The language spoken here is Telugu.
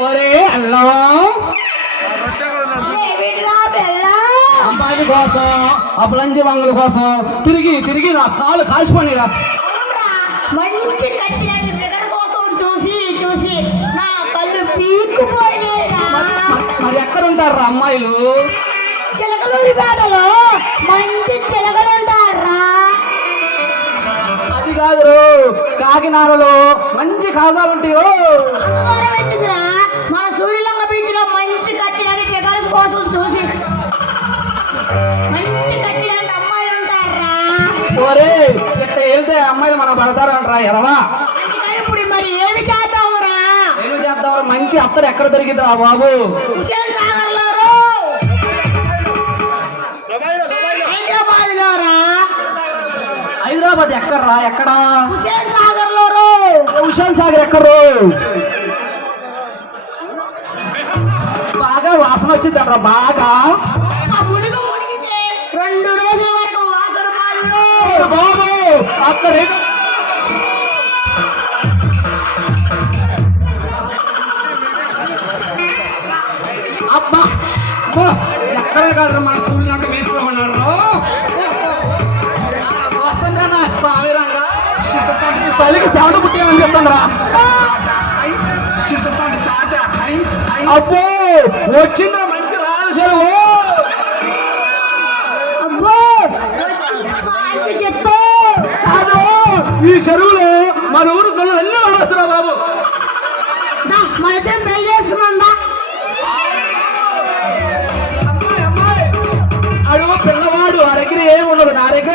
ఒరే అల్లం? అమ్మాయి కోసం తిరిగి తిరిగి నా కాలు కాల్చిపోయిరా? మంచి కట్టినట్టు ఫిగర్ కోసం చూసి చూసి నా కళ్ళు మరి ఎక్కడ ఉంటారా అమ్మాయిలు చిలకలూరి పేటలో మంచి చిలకలు ఉంటారా కాకినాడలో మంచి కాజాలు ఉంటాయో మన సూర్యలంగ బీచ్లో మంచి కట్టినట్టు ఫిగర్స్ కోసం చూసి. మంచి కట్టినట్టు అమ్మాయిలు ఉంటారా ఒరే ఇట్ట వెళ్తే అమ్మాయిలు మనం పడతారంటరా ఎరవా అందుకని ఇప్పుడు మరి ఏమి చేద్దామురా? నేను చేద్దాం? మంచి అత్తరు ఎక్కడ దొరికిందిరా బాబు? హుసేన్ సాగర్లో హైదరాబాద్ ఎక్కడ్రా ఎక్కడా? హుషాన్ సాగర్ ఎక్కరు బాగా వాసన వచ్చిందట్రా బాగా? రెండు రోజుల వరకు వాసన బాబు అక్కడ అబ్బా ఎక్కడ కాదు మన సూర్యుడు మీట్లో ఉన్నారు వస్తుందన్నా స్వామి రంగా తల్లికి చెమట పుట్టేమని చెప్తుందిరా అబ్బో వచ్చిందా మంచి రాజు అబ్బో కాదు ఈ చెరువులో మన ఊరు గల్లు ఎన్నో వస్తున్నా బాబు. దా, మన ఇద్దరం పెళ్ళి చేసుకున్నాం. అడుగు పిల్లవాడు ఆ దగ్గర ఏమి ఉండదు నా దగ్గర